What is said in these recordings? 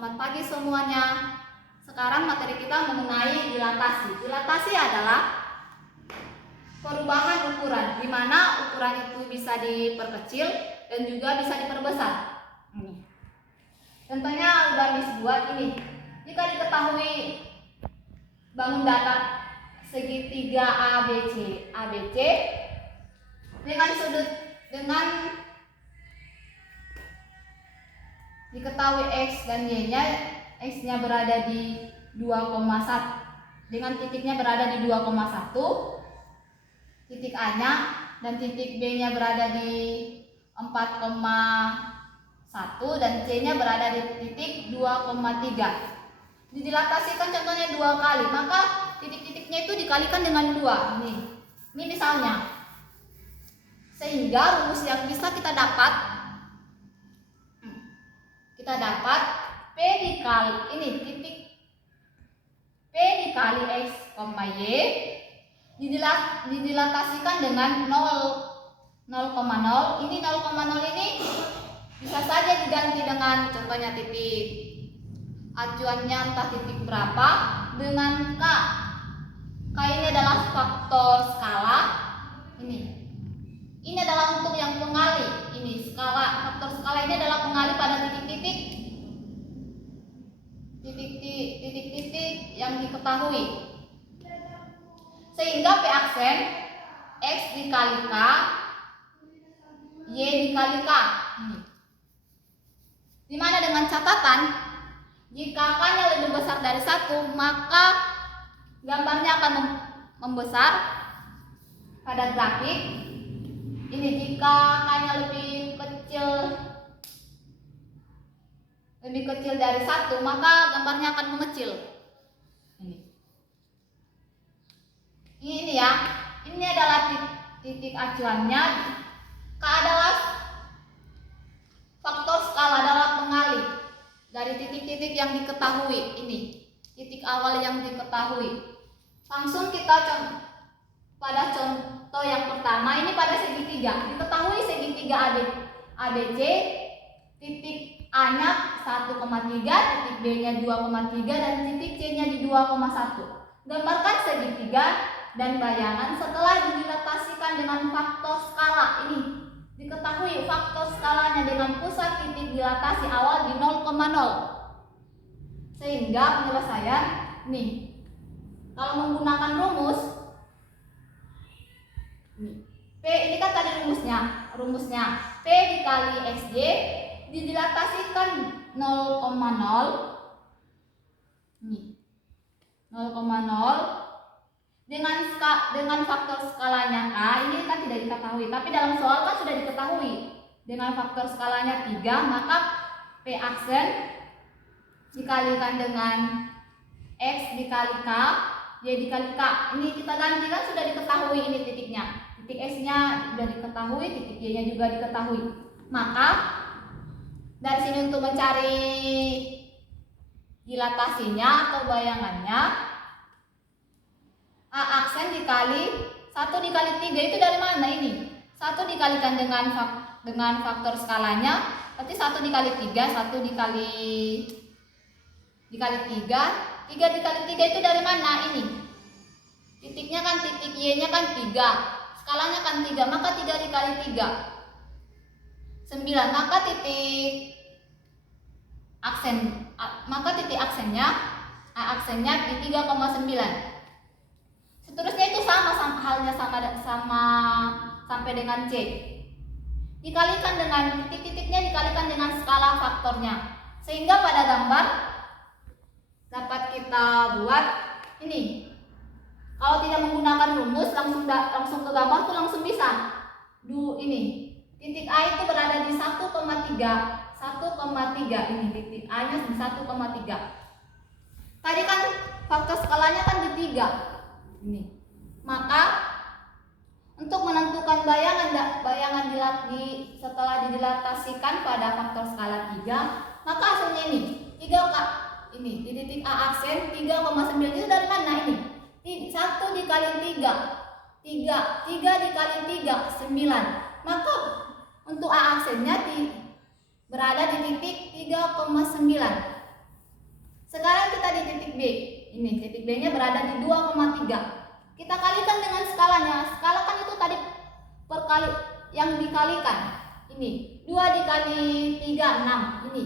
Selamat pagi semuanya. Sekarang materi kita mengenai dilatasi. Dilatasi adalah perubahan ukuran, di mana ukuran itu bisa diperkecil dan juga bisa diperbesar. Contohnya udah buat ini. Jika diketahui bangun datar segitiga ABC dengan diketahui X dan Y-nya, X-nya berada di 2,1 dengan titiknya berada di 2,1, titik A-nya, dan titik B-nya berada di 4,1 dan C-nya berada di titik 2,3. Didilatasikan contohnya 2 kali, maka titik-titiknya itu dikalikan dengan 2. Ini misalnya. Sehingga rumus yang bisa kita dapat P dikali ini titik P dikali X, Y didilatasikan dengan 0,0. Ini 0,0 ini bisa saja diganti dengan contohnya titik acuannya entah titik berapa dengan K. K ini adalah faktor skala. Ini adalah untuk yang pengali. Ini faktor skala ini adalah pengali pada titik-titik yang diketahui. Sehingga P aksen X dikali K, Y dikali K. Dimana dengan catatan, jika K-nya lebih besar dari 1, maka gambarnya akan membesar pada grafik. Ini jika K-nya lebih kecil dari 1, maka gambarnya akan mengecil. Ini ya. Ini adalah titik acuannya. K adalah faktor skala, adalah pengali dari titik-titik yang diketahui. Ini titik awal yang diketahui. Langsung kita pada contoh yang pertama, ini pada segitiga. Diketahui segitiga ABC, titik A-nya 1,3, titik B-nya 2,3 dan titik C-nya di 2,1. Gambarkan segitiga dan bayangan setelah didilatasikan dengan faktor skala. Ini diketahui faktor skalanya dengan pusat titik dilatasi awal di 0,0. Sehingga penyelesaian kalau menggunakan rumus P, ini kan tadi rumusnya P dikali XY didilatasikan 0,0 dengan faktor skalanya K. Ini kan tidak diketahui, tapi dalam soal kan sudah diketahui. Dengan faktor skalanya 3, maka P aksen dikalikan dengan X dikali K, Y dikali K. Ini kita ganti, kan sudah diketahui ini titiknya. Titik X-nya sudah diketahui, titik Y-nya juga diketahui. Maka dari sini untuk mencari dilatasinya atau bayangannya, A aksen dikali 1 dikali 3 itu dari mana ini? 1 dikalikan dengan faktor skalanya, berarti 1 dikali 3, 1 dikali 3, 3 dikali 3 itu dari mana ini? Titiknya kan titik Y-nya kan 3, skalanya kan 3, maka 3 dikali 3 9, maka titik aksennya A aksennya di 3,9. Seterusnya itu halnya sama sampai dengan C. Dikalikan dengan titik-titiknya dikalikan dengan skala faktornya. Sehingga pada gambar dapat kita buat ini. Kalau tidak menggunakan rumus, langsung ke gambar tuh langsung bisa. Ini titik A itu berada di 1,3. Ini titik A-nya di 1,3. Tadi kan faktor skalanya kan di 3. Maka untuk menentukan bayangan setelah didilatasikan pada faktor skala 3, maka hasilnya ini 3 Kak. Ini di titik A aksen 3,9 itu dari mana ini? 1 dikali 3 dikali 3 9. Maka untuk A aksennya berada di titik 3,9. Ini titik D-nya berada di 2,3. Kita kalikan dengan skalanya. Skala kan itu tadi perkali yang dikalikan. Ini 2 dikali 3 6. Ini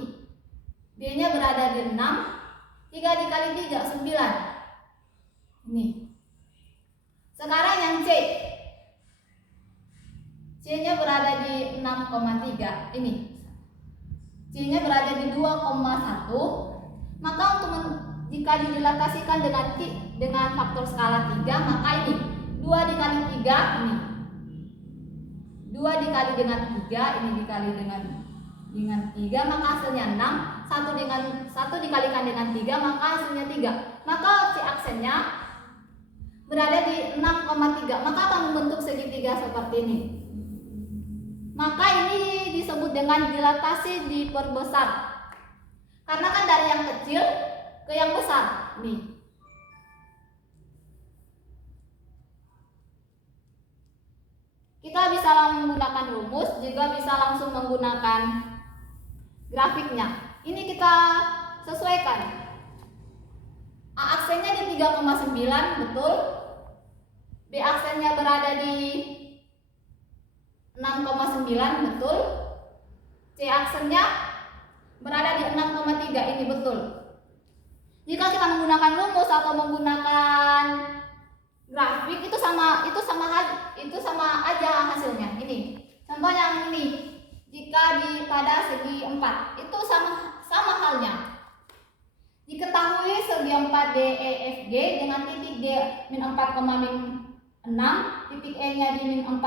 D-nya berada di 6. 3 dikali 3 9. Ini. Sekarang yang C. C-nya berada di 6,3. Ini. C-nya berada di 2,1. Maka jika didilatasikan dengan faktor skala 3, maka ini 2 dikali 3 ini. 2 dikali dengan 3 ini dikali dengan 3 maka hasilnya 6. 1 dikalikan dengan 3 maka hasilnya 3. Maka C aksennya berada di 6,3. Maka akan membentuk segitiga seperti ini. Maka ini disebut dengan dilatasi diperbesar. Karena kan dari yang kecil ke yang besar. Nih. Kita bisa menggunakan rumus, juga bisa langsung menggunakan grafiknya. Ini kita sesuaikan. A aksennya di 3,9, betul. B aksennya berada di 6,9, betul. C aksennya berada di 6,3, ini betul. Jika kita menggunakan rumus atau menggunakan grafik itu sama aja hasilnya. Ini contoh yang ini, jika pada segi 4 itu sama halnya. Diketahui segi 4 DEFG dengan titik D min 4, min 6, titik E nya di min 4,8,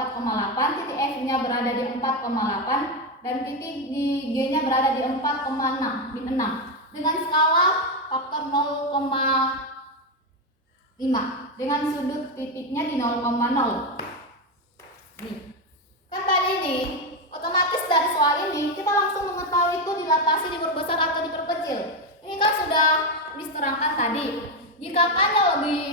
titik F nya berada di 4,8 dan titik di G nya berada di 4,6, min 6 dengan skala faktor 0,5 dengan sudut titiknya di 0,0. Nih. Kan tadi ini otomatis dari soal ini kita langsung mengetahui itu dilatasi, diperbesar atau diperkecil. Ini kan sudah diterangkan tadi. Jika K-nya lebih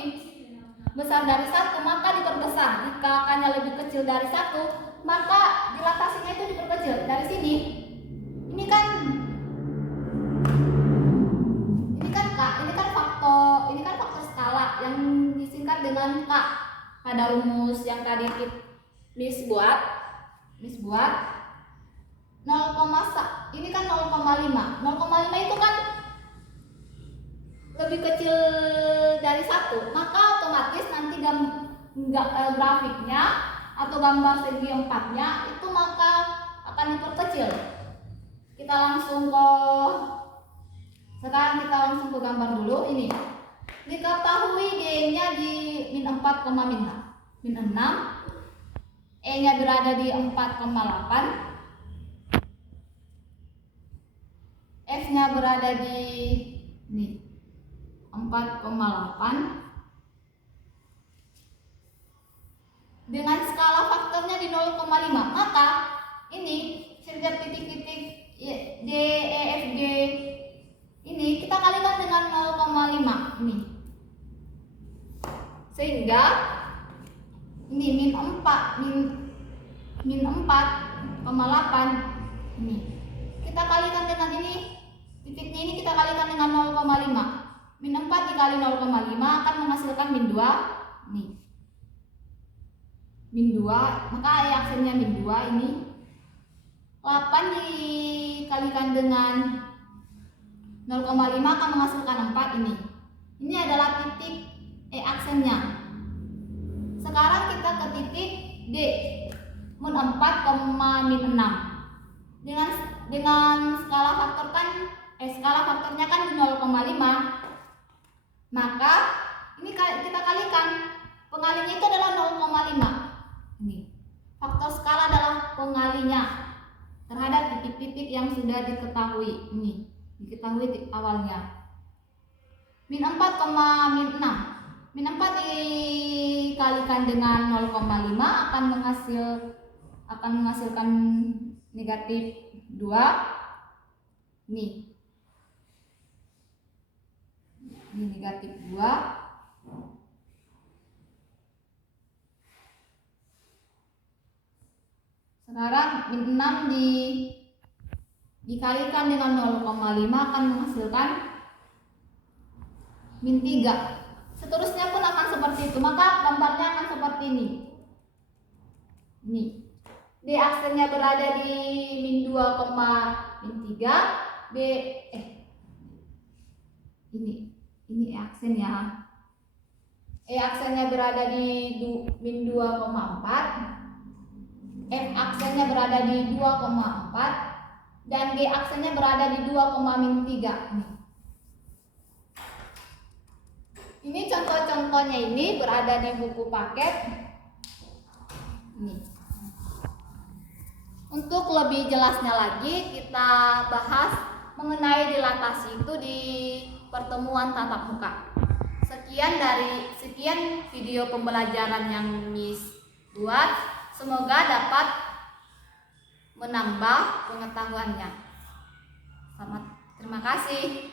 besar dari 1 maka diperbesar. Jika K-nya lebih kecil dari 1 maka dilatasinya itu diperkecil. Dari sini ini kan faktor skala yang disingkat dengan K pada rumus yang tadi Miss buat 0,1 ini kan 0,5. 0,5 itu kan lebih kecil dari 1, maka otomatis nanti grafiknya atau gambar segi 4-nya itu maka akan diperkecil. Sekarang kita langsung ke gambar dulu. Ini diketahui D-nya di min 4, min 6, E-nya berada di 4,8, F-nya berada di 4,8 dengan skala faktornya di 0,5. Maka ini setiap titik-titik D, E, F, G ini kita kalikan dengan 0,5 ini. Sehingga ini min 4,8 ini. Kita kalikan dengan ini, titiknya ini kita kalikan dengan 0,5. Min 4 dikali 0,5 akan menghasilkan min 2. Nih. Min 2, maka aksennya min 2 ini. 8 dikalikan dengan 0,5 akan menghasilkan 4 ini. Ini adalah titik E aksennya. Sekarang kita ke titik D. Min 4, min 6. Dengan skala faktornya kan 0,5. Maka ini kita kalikan. Pengalinya itu adalah 0,5. Ini. Faktor skala adalah pengalinya terhadap titik-titik yang sudah diketahui. Ini diketahui awalnya. Min 4, min 6. Min 4 dikalikan dengan 0,5 akan menghasilkan negatif 2. Ini negatif 2. Sekarang min 6 dikalikan dengan 0,5 akan menghasilkan min 3. Seterusnya pun akan seperti itu, maka gambarnya akan seperti ini. Ini. D aksennya berada di min 2, min 3. Ini aksen ya. E aksennya berada di min 2,4. F aksennya berada di 2,4 dan G aksennya berada di 2,3. Ini contoh-contohnya ini berada di buku paket. Ini. Untuk lebih jelasnya lagi kita bahas mengenai dilatasi itu di pertemuan tatap muka. Sekian video pembelajaran yang Miss buat. Semoga dapat menambah pengetahuannya. Terima kasih.